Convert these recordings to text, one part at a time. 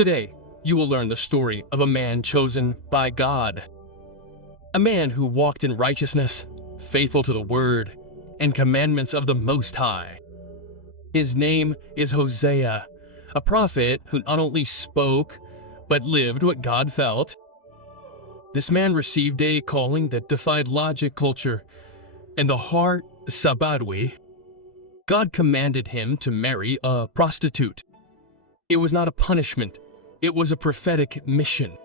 Today, you will learn the story of a man chosen by God. A man who walked in righteousness, faithful to the word and commandments of the Most High. His name is Hosea, a prophet who not only spoke, but lived what God felt. This man received a calling that defied logic, culture, and the heart Sabadwi. God commanded him to marry a prostitute. It was not a punishment, it was a prophetic mission.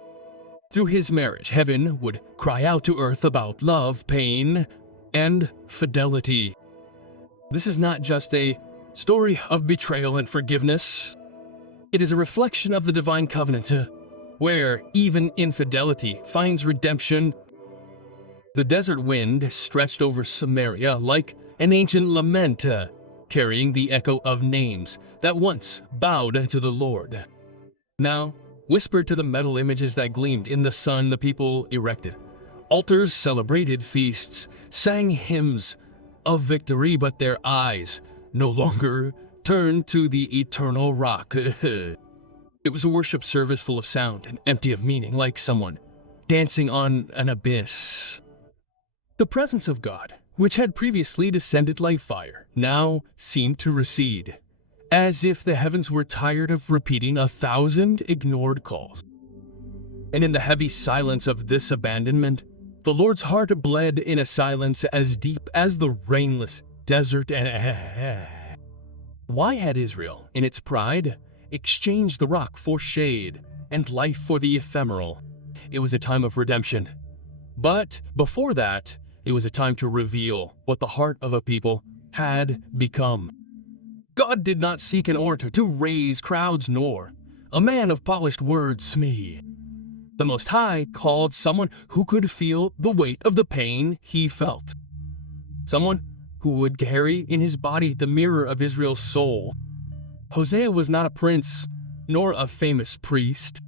Through his marriage, heaven would cry out to earth about love, pain, and fidelity. This is not just a story of betrayal and forgiveness. It is a reflection of the divine covenant, where even infidelity finds redemption. The desert wind stretched over Samaria like an ancient lament, carrying the echo of names that once bowed to the Lord. Now, whispered to the metal images that gleamed in the sun, the people erected altars, celebrated feasts, sang hymns of victory, but their eyes no longer turned to the eternal rock. It was a worship service full of sound and empty of meaning, like someone dancing on an abyss. The presence of God, which had previously descended like fire, now seemed to recede, as if the heavens were tired of repeating 1,000 ignored calls. And in the heavy silence of this abandonment, the Lord's heart bled in a silence as deep as the rainless desert. Why had Israel, in its pride, exchanged the rock for shade and life for the ephemeral? It was a time of redemption. But before that, it was a time to reveal what the heart of a people had become. God did not seek an orator to raise crowds, nor a man of polished words, me. The Most High called someone who could feel the weight of the pain he felt. Someone who would carry in his body the mirror of Israel's soul. Hosea was not a prince, nor a famous priest.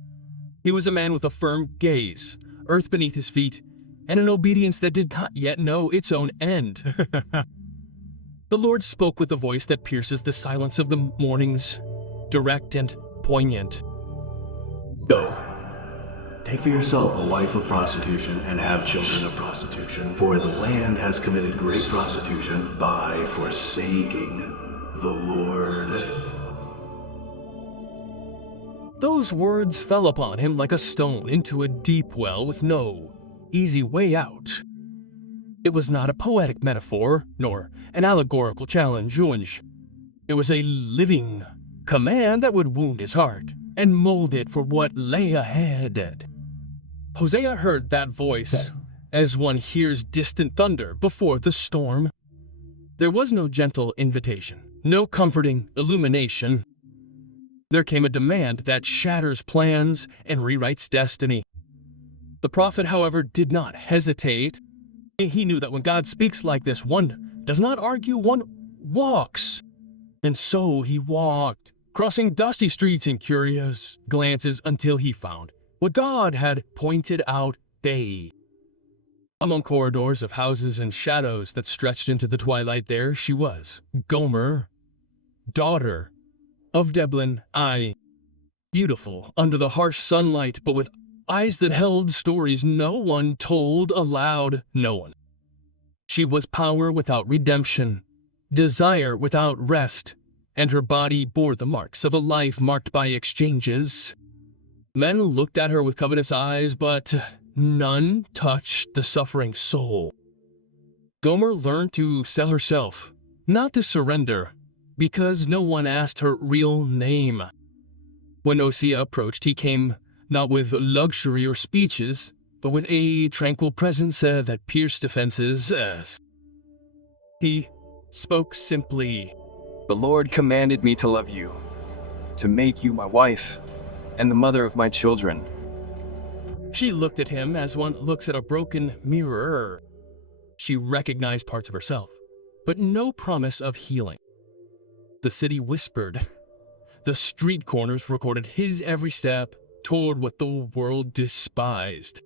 He was a man with a firm gaze, earth beneath his feet, and an obedience that did not yet know its own end. The Lord spoke with a voice that pierces the silence of the mornings, direct and poignant. Go. Take for yourself a wife of prostitution and have children of prostitution, for the land has committed great prostitution by forsaking the Lord. Those words fell upon him like a stone into a deep well with no easy way out. It was not a poetic metaphor, nor an allegorical challenge. It was a living command that would wound his heart and mold it for what lay ahead. Hosea heard that voice as one hears distant thunder before the storm. There was no gentle invitation, no comforting illumination. There came a demand that shatters plans and rewrites destiny. The prophet, however, did not hesitate. He knew that when God speaks like this, one does not argue, one walks. And so he walked, crossing dusty streets and curious glances until he found what God had pointed out day. Among corridors of houses and shadows that stretched into the twilight, there she was, Gomer, daughter of Deblin, beautiful under the harsh sunlight, but with eyes that held stories no one told aloud, no one. She was power without redemption, desire without rest, and her body bore the marks of a life marked by exchanges. Men looked at her with covetous eyes, but none touched the suffering soul. Gomer learned to sell herself, not to surrender, because no one asked her real name. When Hosea approached, he came not with luxury or speeches, but with a tranquil presence that pierced defenses. He spoke simply. The Lord commanded me to love you, to make you my wife and the mother of my children. She looked at him as one looks at a broken mirror. She recognized parts of herself, but no promise of healing. The city whispered. The street corners recorded his every step toward what the world despised.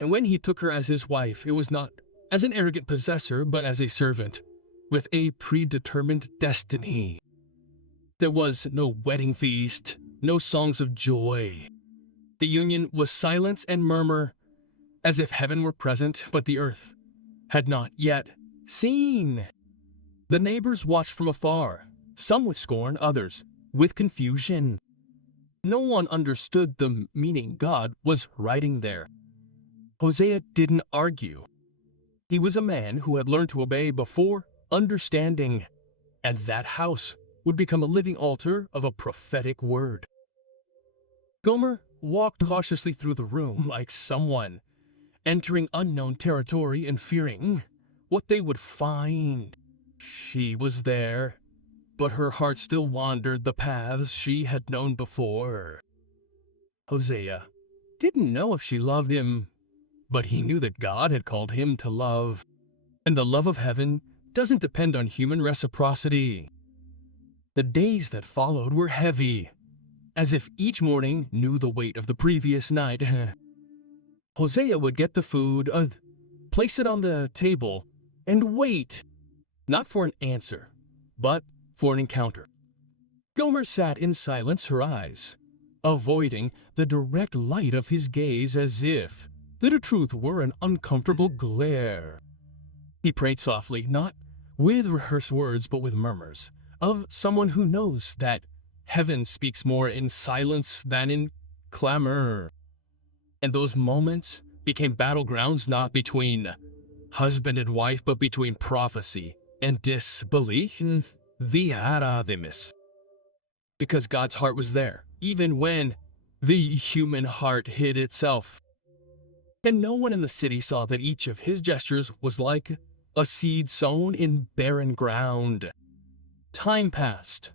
And when he took her as his wife, it was not as an arrogant possessor, but as a servant with a predetermined destiny. There was no wedding feast, no songs of joy. The union was silence and murmur, as if heaven were present, but the earth had not yet seen. The neighbors watched from afar, some with scorn, others with confusion. No one understood the meaning God was writing there. Hosea didn't argue. He was a man who had learned to obey before understanding, and that house would become a living altar of a prophetic word. Gomer walked cautiously through the room like someone entering unknown territory and fearing what they would find. She was there, but her heart still wandered the paths she had known before. Hosea didn't know if she loved him, but he knew that God had called him to love, and the love of heaven doesn't depend on human reciprocity. The days that followed were heavy, as if each morning knew the weight of the previous night. Hosea would get the food, place it on the table, and wait, not for an answer, but for an encounter. Gomer sat in silence, her eyes avoiding the direct light of his gaze, as if the truth were an uncomfortable glare. He prayed softly, not with rehearsed words, but with murmurs of someone who knows that heaven speaks more in silence than in clamor. And those moments became battlegrounds not between husband and wife, but between prophecy and disbelief. Because God's heart was there, even when the human heart hid itself. And no one in the city saw that each of his gestures was like a seed sown in barren ground. Time passed,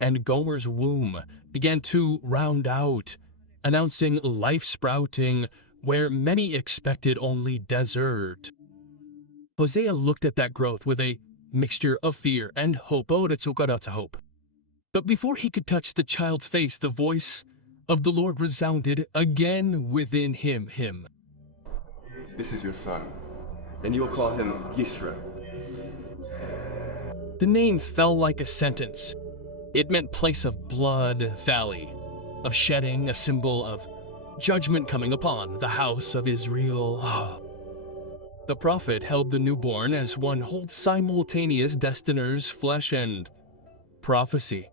and Gomer's womb began to round out, announcing life sprouting where many expected only desert. Hosea looked at that growth with a mixture of fear and hope. Hope. But before he could touch the child's face, the voice of the Lord resounded again within him. This is your son, and you will call him Yisrael. The name fell like a sentence. It meant place of blood, valley of shedding, a symbol of judgment coming upon the house of Israel. The prophet held the newborn as one holds simultaneous destiners, flesh and prophecy.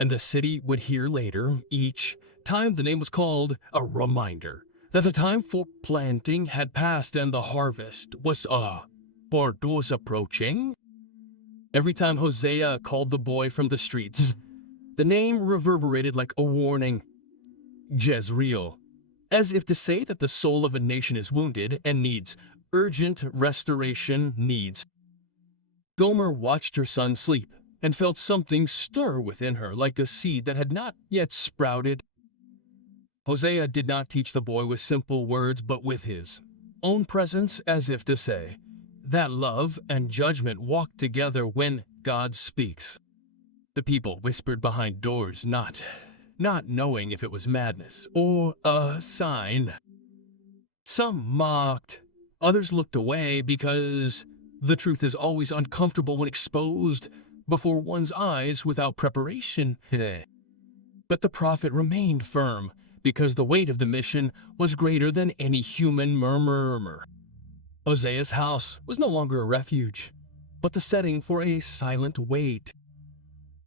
And the city would hear later, each time the name was called, a reminder that the time for planting had passed and the harvest was approaching. Every time Hosea called the boy from the streets, the name reverberated like a warning. Jezreel, as if to say that the soul of a nation is wounded and needs urgent restoration. Gomer watched her son sleep and felt something stir within her like a seed that had not yet sprouted. Hosea did not teach the boy with simple words, but with his own presence, as if to say that love and judgment walk together when God speaks. The people whispered behind doors, not knowing if it was madness or a sign. Some mocked, others looked away because the truth is always uncomfortable when exposed before one's eyes without preparation. But the prophet remained firm because the weight of the mission was greater than any human murmur. Hosea's house was no longer a refuge, but the setting for a silent wait.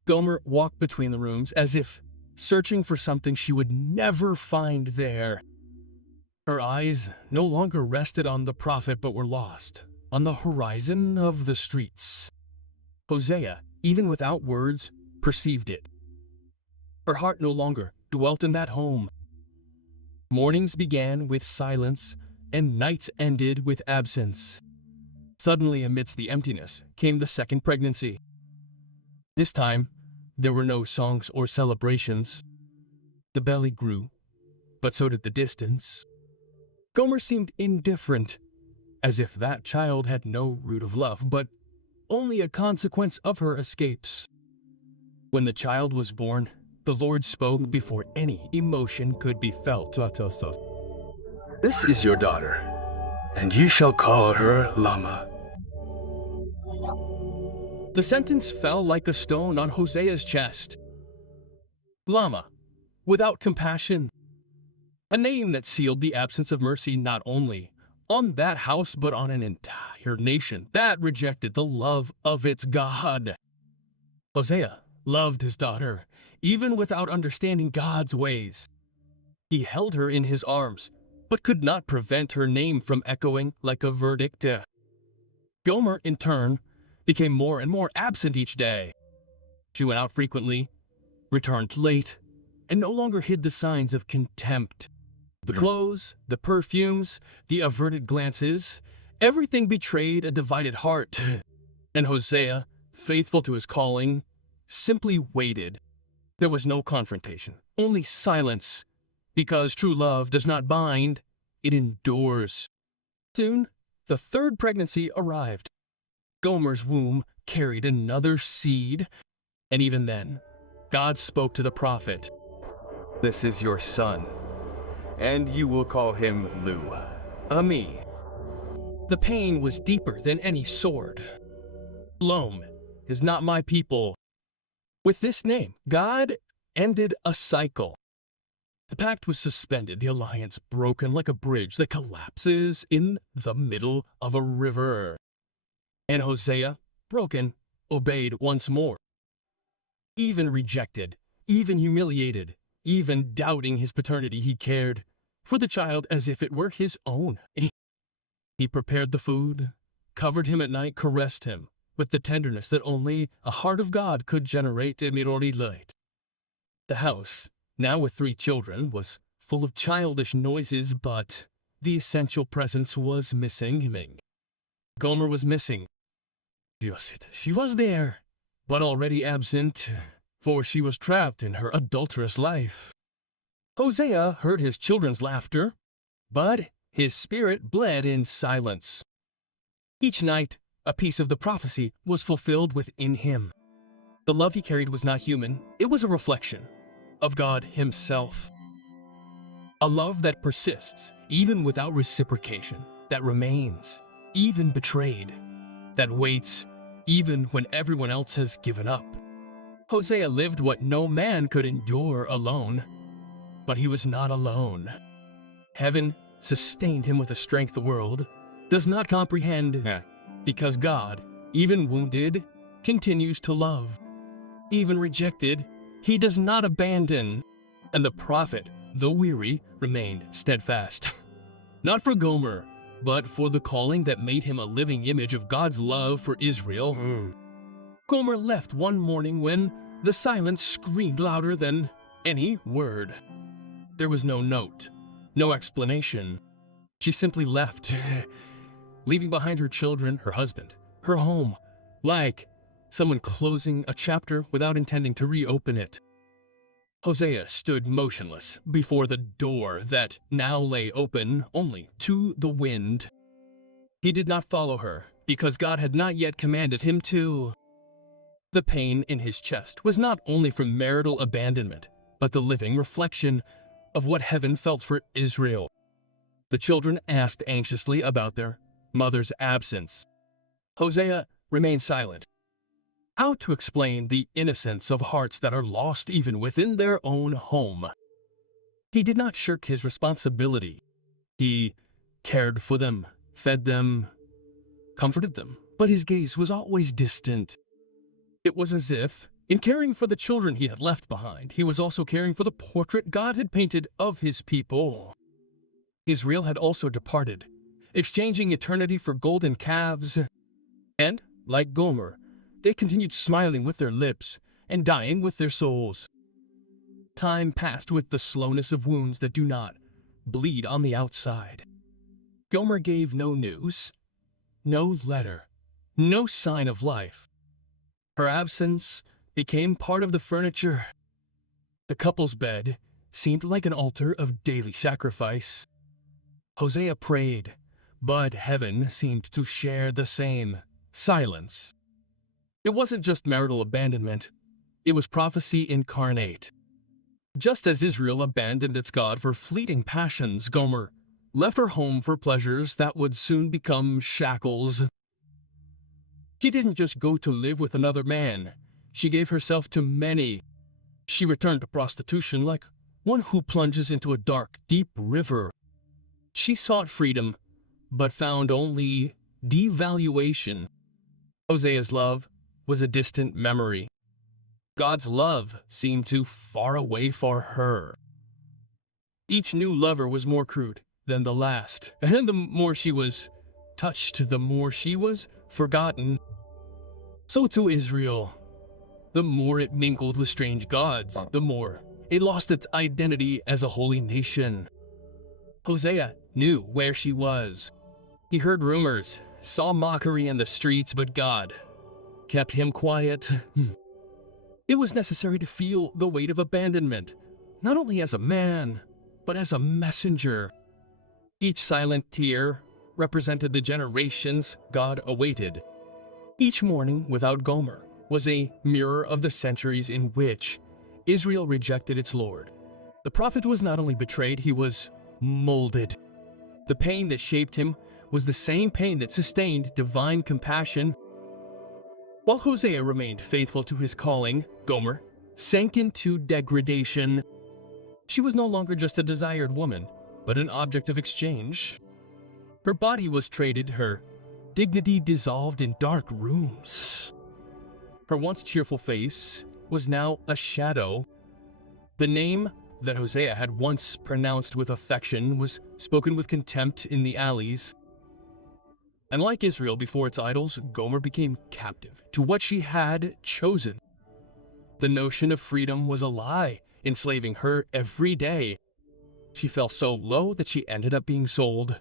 Gomer walked between the rooms as if searching for something she would never find there. Her eyes no longer rested on the prophet, but were lost on the horizon of the streets. Hosea, even without words, perceived it. Her heart no longer dwelt in that home. Mornings began with silence, and nights ended with absence. Suddenly, amidst the emptiness, came the second pregnancy. This time, there were no songs or celebrations. The belly grew, but so did the distance. Gomer seemed indifferent, as if that child had no root of love, but only a consequence of her escapes. When the child was born, the Lord spoke before any emotion could be felt. This is your daughter, and you shall call her Lama. The sentence fell like a stone on Hosea's chest. Lama, without compassion. A name that sealed the absence of mercy not only on that house but on an entire nation that rejected the love of its God. Hosea loved his daughter, even without understanding God's ways. He held her in his arms, but could not prevent her name from echoing like a verdict. Gomer, in turn, became more and more absent each day. She went out frequently, returned late, and no longer hid the signs of contempt. The clothes, the perfumes, the averted glances, everything betrayed a divided heart. And Hosea, faithful to his calling, simply waited. There was no confrontation, only silence, because true love does not bind, it endures. Soon, the third pregnancy arrived. Gomer's womb carried another seed, and even then, God spoke to the prophet. This is your son, and you will call him Ami. The pain was deeper than any sword. Loam is not my people. With this name, God ended a cycle. The pact was suspended, the alliance broken like a bridge that collapses in the middle of a river. And Hosea, broken, obeyed once more. Even rejected, even humiliated, even doubting his paternity, he cared for the child as if it were his own. He prepared the food, covered him at night, caressed him with the tenderness that only a heart of God could generate. The house, now with 3 children, was full of childish noises, but the essential presence was missing. Gomer was missing. She was there, but already absent, for she was trapped in her adulterous life. Hosea heard his children's laughter, but his spirit bled in silence. Each night, a piece of the prophecy was fulfilled within him. The love he carried was not human, it was a reflection of God himself. A love that persists, even without reciprocation, that remains, even betrayed, that waits, even when everyone else has given up. Hosea lived what no man could endure alone, but he was not alone. Heaven sustained him with a strength the world does not comprehend, because God, even wounded, continues to love. Even rejected, he does not abandon. And the prophet, though weary, remained steadfast. Not for Gomer, but for the calling that made him a living image of God's love for Israel. Gomer left one morning when the silence screamed louder than any word. There was no note, no explanation. She simply left, leaving behind her children, her husband, her home, like someone closing a chapter without intending to reopen it. Hosea stood motionless before the door that now lay open only to the wind. He did not follow her because God had not yet commanded him to. The pain in his chest was not only from marital abandonment, but the living reflection of what heaven felt for Israel. The children asked anxiously about their mother's absence. Hosea remained silent. How to explain the innocence of hearts that are lost even within their own home? He did not shirk his responsibility. He cared for them, fed them, comforted them, but his gaze was always distant. It was as if, in caring for the children he had left behind, he was also caring for the portrait God had painted of his people. Israel had also departed, exchanging eternity for golden calves, and, like Gomer, they continued smiling with their lips and dying with their souls. Time passed with the slowness of wounds that do not bleed on the outside. Gomer gave no news, no letter, no sign of life. Her absence became part of the furniture. The couple's bed seemed like an altar of daily sacrifice. Hosea prayed, but heaven seemed to share the same silence. It wasn't just marital abandonment, it was prophecy incarnate. Just as Israel abandoned its God for fleeting passions, Gomer left her home for pleasures that would soon become shackles. She didn't just go to live with another man, she gave herself to many. She returned to prostitution like one who plunges into a dark, deep river. She sought freedom, but found only devaluation. Hosea's love was a distant memory. God's love seemed too far away for her. Each new lover was more crude than the last, and the more she was touched, the more she was forgotten. So too Israel. The more it mingled with strange gods, the more it lost its identity as a holy nation. Hosea knew where she was. He heard rumors, saw mockery in the streets, but God kept him quiet. It was necessary to feel the weight of abandonment, not only as a man, but as a messenger. Each silent tear represented the generations God awaited. Each mourning without Gomer was a mirror of the centuries in which Israel rejected its Lord. The prophet was not only betrayed, he was molded. The pain that shaped him was the same pain that sustained divine compassion. While Hosea remained faithful to his calling, Gomer sank into degradation. She was no longer just a desired woman, but an object of exchange. Her body was traded, her dignity dissolved in dark rooms. Her once cheerful face was now a shadow. The name that Hosea had once pronounced with affection was spoken with contempt in the alleys. And like Israel before its idols, Gomer became captive to what she had chosen. The notion of freedom was a lie, enslaving her every day. She fell so low that she ended up being sold.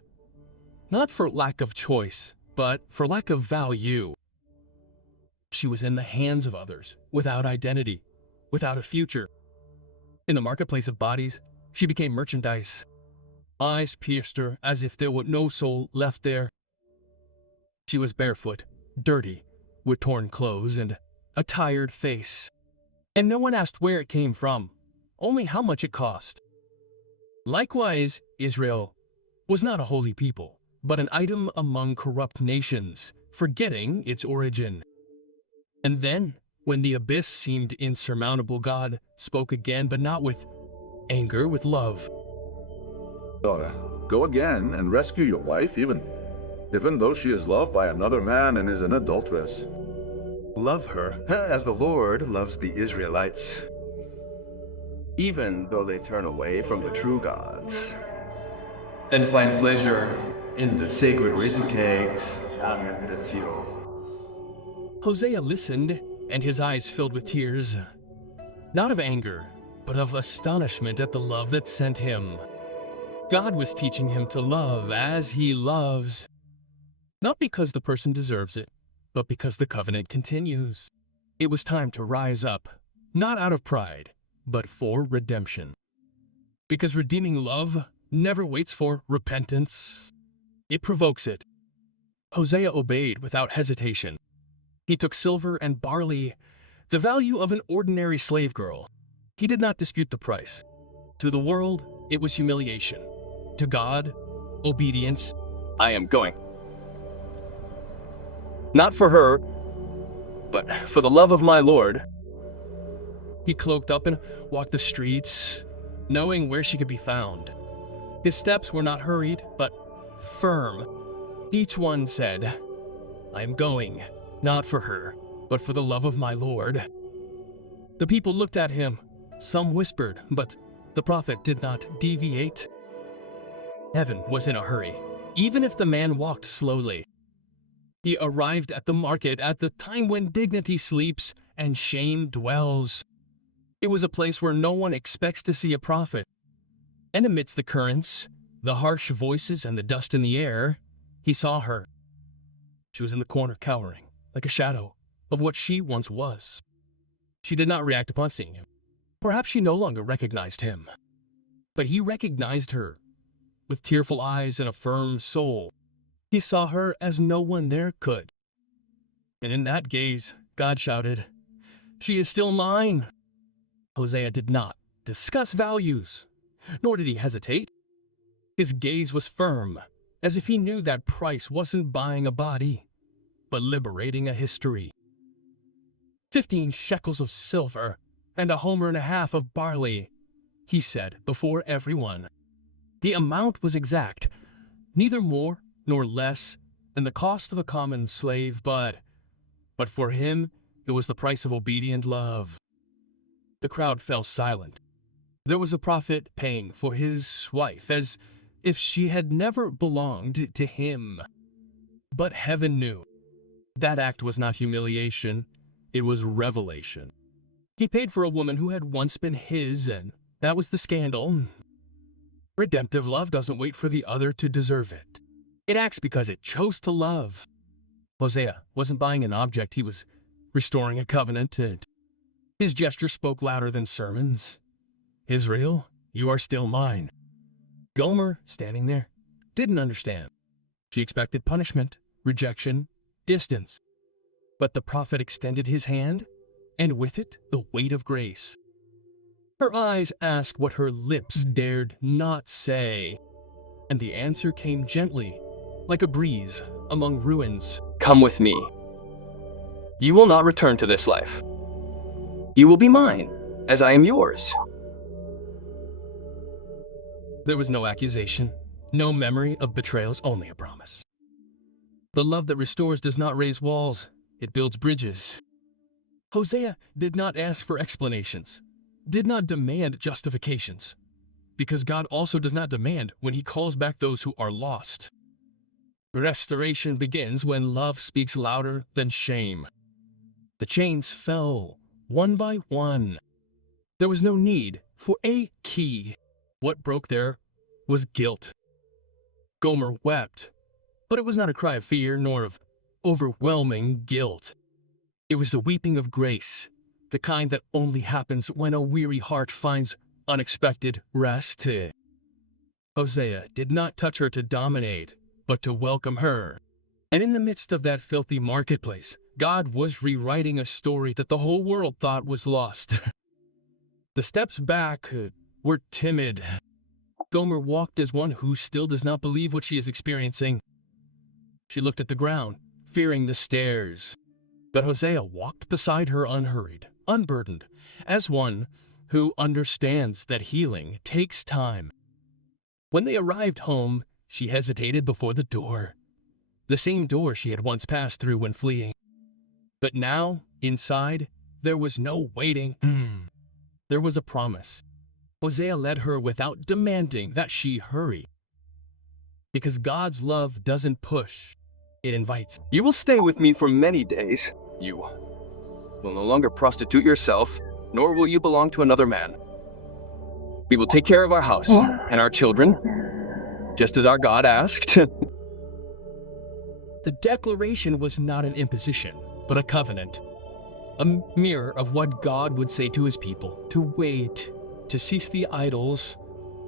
Not for lack of choice, but for lack of value. She was in the hands of others, without identity, without a future. In the marketplace of bodies, she became merchandise. Eyes pierced her as if there were no soul left there. She was barefoot, dirty, with torn clothes and a tired face. And no one asked where it came from, only how much it cost. Likewise, Israel was not a holy people, but an item among corrupt nations, forgetting its origin. And then, when the abyss seemed insurmountable, God spoke again, but not with anger, with love. Daughter, go again and rescue your wife, even though she is loved by another man and is an adulteress. Love her as the Lord loves the Israelites, even though they turn away from the true gods and find pleasure in the sacred risen cakes. Hosea listened, and his eyes filled with tears, not of anger, but of astonishment at the love that sent him. God was teaching him to love as he loves, not because the person deserves it, but because the covenant continues. It was time to rise up, not out of pride, but for redemption. Because redeeming love never waits for repentance. It provokes it. Hosea obeyed without hesitation. He took silver and barley, the value of an ordinary slave girl. He did not dispute the price. To the world, it was humiliation. To God, obedience. I am going. Not for her, but for the love of my Lord. He cloaked up and walked the streets, knowing where she could be found. His steps were not hurried, but firm. Each one said, I am going, not for her, but for the love of my Lord. The people looked at him. Some whispered, but the prophet did not deviate. Heaven was in a hurry, even if the man walked slowly. He arrived at the market at the time when dignity sleeps and shame dwells. It was a place where no one expects to see a prophet. And amidst the currents, the harsh voices and the dust in the air, he saw her. She was in the corner cowering, like a shadow of what she once was. She did not react upon seeing him. Perhaps she no longer recognized him. But he recognized her, with tearful eyes and a firm soul. He saw her as no one there could. And in that gaze, God shouted, She is still mine. Hosea did not discuss values, nor did he hesitate. His gaze was firm, as if he knew that price wasn't buying a body, but liberating a history. 15 shekels of silver, and 1.5 of barley," he said before everyone. The amount was exact, neither more nor less than the cost of a common slave, but for him it was the price of obedient love. The crowd fell silent. There was a prophet paying for his wife as if she had never belonged to him. But heaven knew. That act was not humiliation, it was revelation. He paid for a woman who had once been his, and that was the scandal. Redemptive love doesn't wait for the other to deserve it. It acts because it chose to love. Hosea wasn't buying an object, he was restoring a covenant, and his gesture spoke louder than sermons. "Israel, you are still mine." Gomer, standing there, didn't understand. She expected punishment, rejection, distance. But the prophet extended his hand, and with it, the weight of grace. Her eyes asked what her lips dared not say, and the answer came gently, like a breeze among ruins. "Come with me. You will not return to this life. You will be mine, as I am yours." There was no accusation, no memory of betrayals, only a promise. The love that restores does not raise walls, it builds bridges. Hosea did not ask for explanations, did not demand justifications, because God also does not demand when he calls back those who are lost. Restoration begins when love speaks louder than shame. The chains fell, one by one. There was no need for a key. What broke there was guilt. Gomer wept, but it was not a cry of fear nor of overwhelming guilt. It was the weeping of grace, the kind that only happens when a weary heart finds unexpected rest. Hosea did not touch her to dominate, but to welcome her. And in the midst of that filthy marketplace, God was rewriting a story that the whole world thought was lost. The steps back were timid. Gomer walked as one who still does not believe what she is experiencing. She looked at the ground, fearing the stares. But Hosea walked beside her unhurried, unburdened, as one who understands that healing takes time. When they arrived home, she hesitated before the door, the same door she had once passed through when fleeing. But now, inside, there was no waiting. There was a promise. Hosea led her without demanding that she hurry. Because God's love doesn't push, it invites. "You will stay with me for many days. You will no longer prostitute yourself, nor will you belong to another man. We will take care of our house and our children, just as our God asked." The declaration was not an imposition, but a covenant. A mirror of what God would say to his people: to wait, to cease the idols,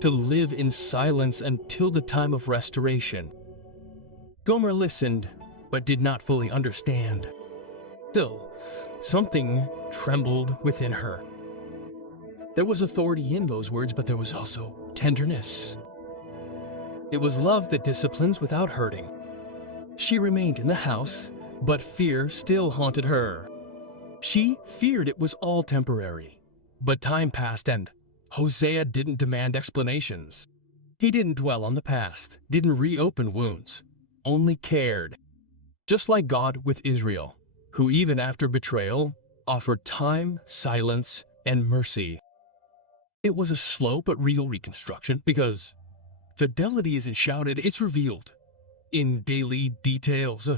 to live in silence until the time of restoration. Gomer listened, but did not fully understand. Still, something trembled within her. There was authority in those words, but there was also tenderness. It was love that disciplines without hurting. She remained in the house, but fear still haunted her. She feared it was all temporary. But time passed, and Hosea didn't demand explanations. He didn't dwell on the past, didn't reopen wounds, only cared. Just like God with Israel, who even after betrayal offered time, silence, and mercy. It was a slow but real reconstruction, because fidelity isn't shouted, it's revealed in daily details.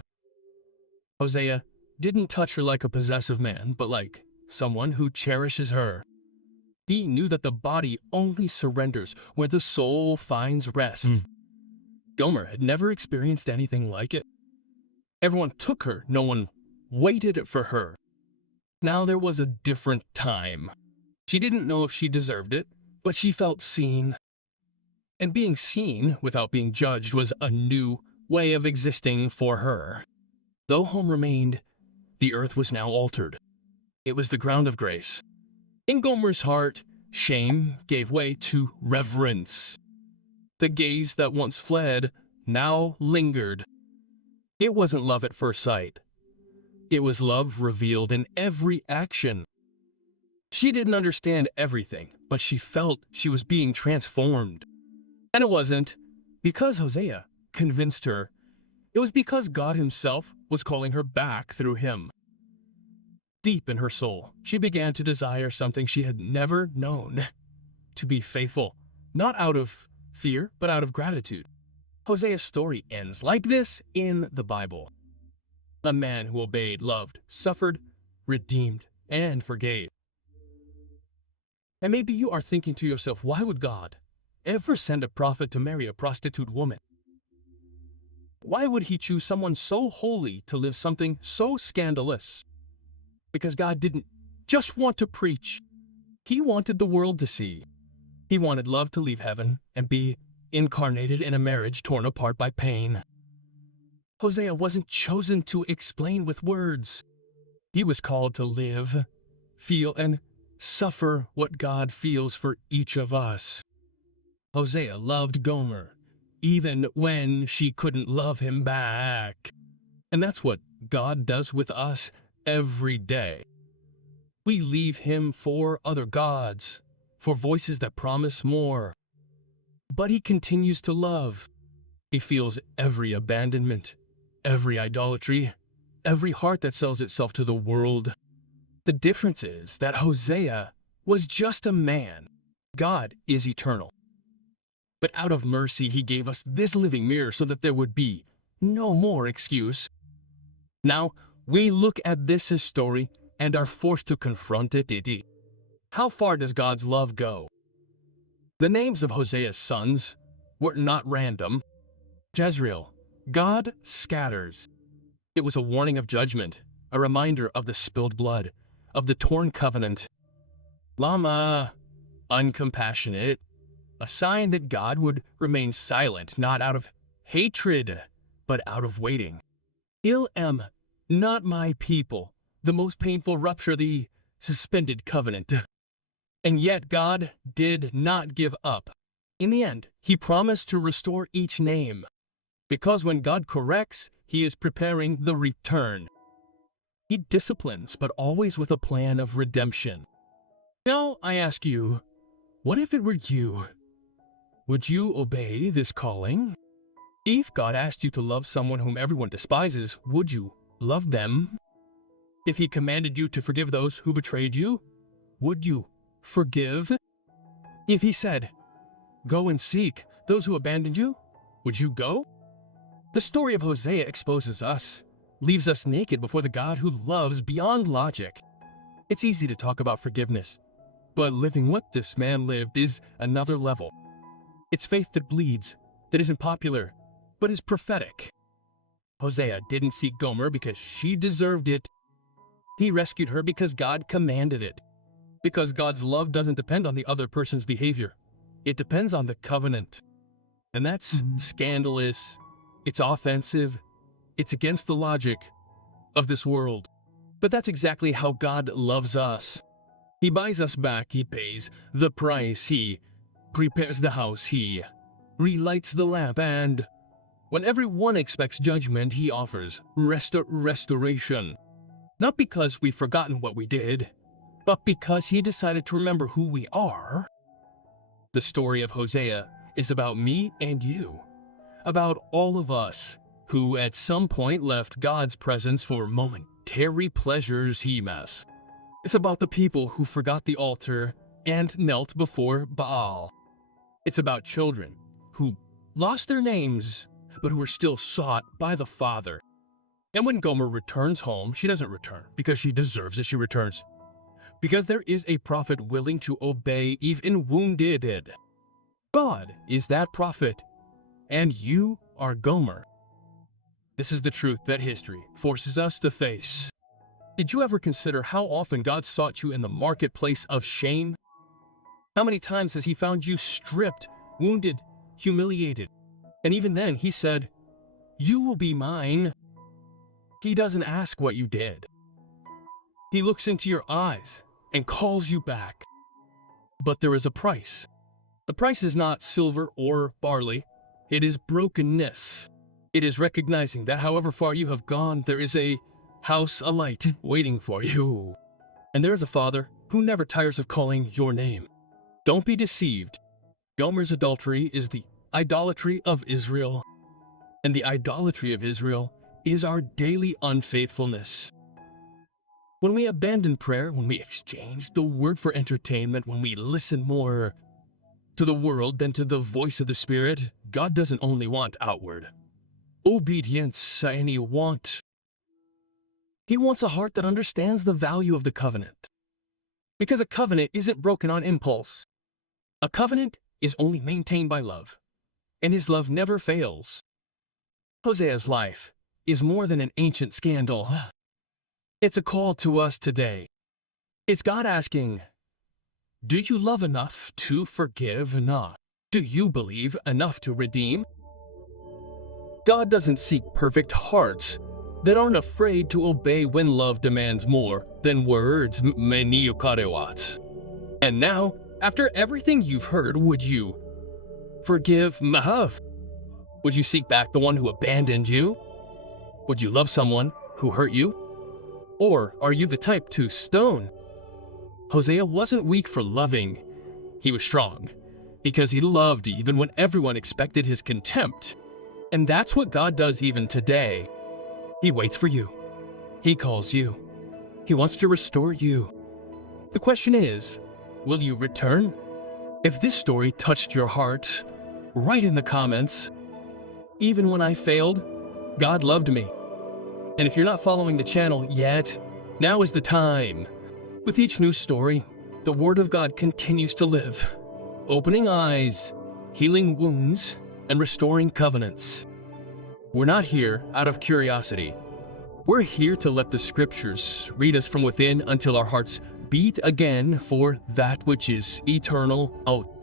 Hosea didn't touch her like a possessive man, but like someone who cherishes her. He knew that the body only surrenders where the soul finds rest. Gomer had never experienced anything like it. Everyone took her, no one waited for her. Now there was a different time. She didn't know if she deserved it, but she felt seen. And being seen without being judged was a new way of existing for her. Though home remained, the earth was now altered. It was the ground of grace. In Gomer's heart, shame gave way to reverence. The gaze that once fled now lingered. It wasn't love at first sight. It was love revealed in every action. She didn't understand everything, but she felt she was being transformed. And it wasn't because Hosea convinced her. It was because God himself was calling her back through him. Deep in her soul, she began to desire something she had never known: to be faithful, not out of fear, but out of gratitude. Hosea's story ends like this in the Bible. A man who obeyed, loved, suffered, redeemed, and forgave. And maybe you are thinking to yourself, why would God ever send a prophet to marry a prostitute woman? Why would he choose someone so holy to live something so scandalous? Because God didn't just want to preach. He wanted the world to see. He wanted love to leave heaven and be incarnated in a marriage torn apart by pain. Hosea wasn't chosen to explain with words. He was called to live, feel, and suffer what God feels for each of us. Hosea loved Gomer, even when she couldn't love him back. And that's what God does with us every day. We leave him for other gods, for voices that promise more. But he continues to love. He feels every abandonment, every idolatry, every heart that sells itself to the world. The difference is that Hosea was just a man. God is eternal. But out of mercy, he gave us this living mirror so that there would be no more excuse. Now, we look at this story and are forced to confront it. How far does God's love go? The names of Hosea's sons were not random. Jezreel, God scatters. It was a warning of judgment, a reminder of the spilled blood, of the torn covenant. Lama, uncompassionate, a sign that God would remain silent, not out of hatred, but out of waiting. Il-em, not my people, the most painful rupture, the suspended covenant. And yet God did not give up. In the end, he promised to restore each name, because when God corrects, he is preparing the return. He disciplines, but always with a plan of redemption. Now, I ask you, what if it were you? Would you obey this calling? If God asked you to love someone whom everyone despises, would you love them? If he commanded you to forgive those who betrayed you, would you forgive? If he said, go and seek those who abandoned you, would you go? The story of Hosea exposes us, leaves us naked before the God who loves beyond logic. It's easy to talk about forgiveness, but living what this man lived is another level. It's faith that bleeds, that isn't popular, but is prophetic. Hosea didn't seek Gomer because she deserved it. He rescued her because God commanded it. Because God's love doesn't depend on the other person's behavior. It depends on the covenant. And that's scandalous. It's offensive. It's against the logic of this world. But that's exactly how God loves us. He buys us back. He pays the price. He prepares the house. He relights the lamp. And when everyone expects judgment, he offers restoration. Not because we've forgotten what we did, but because he decided to remember who we are. The story of Hosea is about me and you, about all of us who at some point left God's presence for momentary pleasures he mess. It's about the people who forgot the altar and knelt before Baal. It's about children who lost their names, but who are still sought by the Father. And when Gomer returns home, she doesn't return because she deserves it. She returns because there is a prophet willing to obey, even wounded. God is that prophet, and you are Gomer. This is the truth that history forces us to face. Did you ever consider how often God sought you in the marketplace of shame? How many times has he found you stripped, wounded, humiliated? And even then, he said, you will be mine. He doesn't ask what you did. He looks into your eyes and calls you back. But there is a price. The price is not silver or barley. It is brokenness. It is recognizing that however far you have gone, there is a house alight waiting for you. And there is a Father who never tires of calling your name. Don't be deceived. Gomer's adultery is the idolatry of Israel, and the idolatry of Israel is our daily unfaithfulness. When we abandon prayer, when we exchange the word for entertainment, when we listen more to the world than to the voice of the Spirit, God doesn't only want outward obedience, and He wants a heart that understands the value of the covenant. Because a covenant isn't broken on impulse. A covenant is only maintained by love, and His love never fails. Hosea's life is more than an ancient scandal. It's a call to us today. It's God asking, do you love enough to forgive? Not, do you believe enough to redeem? God doesn't seek perfect hearts that aren't afraid to obey when love demands more than words. And now, after everything you've heard, would you forgive Mahav? Would you seek back the one who abandoned you? Would you love someone who hurt you? Or are you the type to stone? Hosea wasn't weak for loving. He was strong because he loved even when everyone expected his contempt. And that's what God does even today. He waits for you. He calls you. He wants to restore you. The question is, will you return? If this story touched your heart, write in the comments, even when I failed, God loved me. And if you're not following the channel yet, now is the time. With each new story, the Word of God continues to live, opening eyes, healing wounds, and restoring covenants. We're not here out of curiosity. We're here to let the Scriptures read us from within until our hearts beat again for that which is eternal. Oh,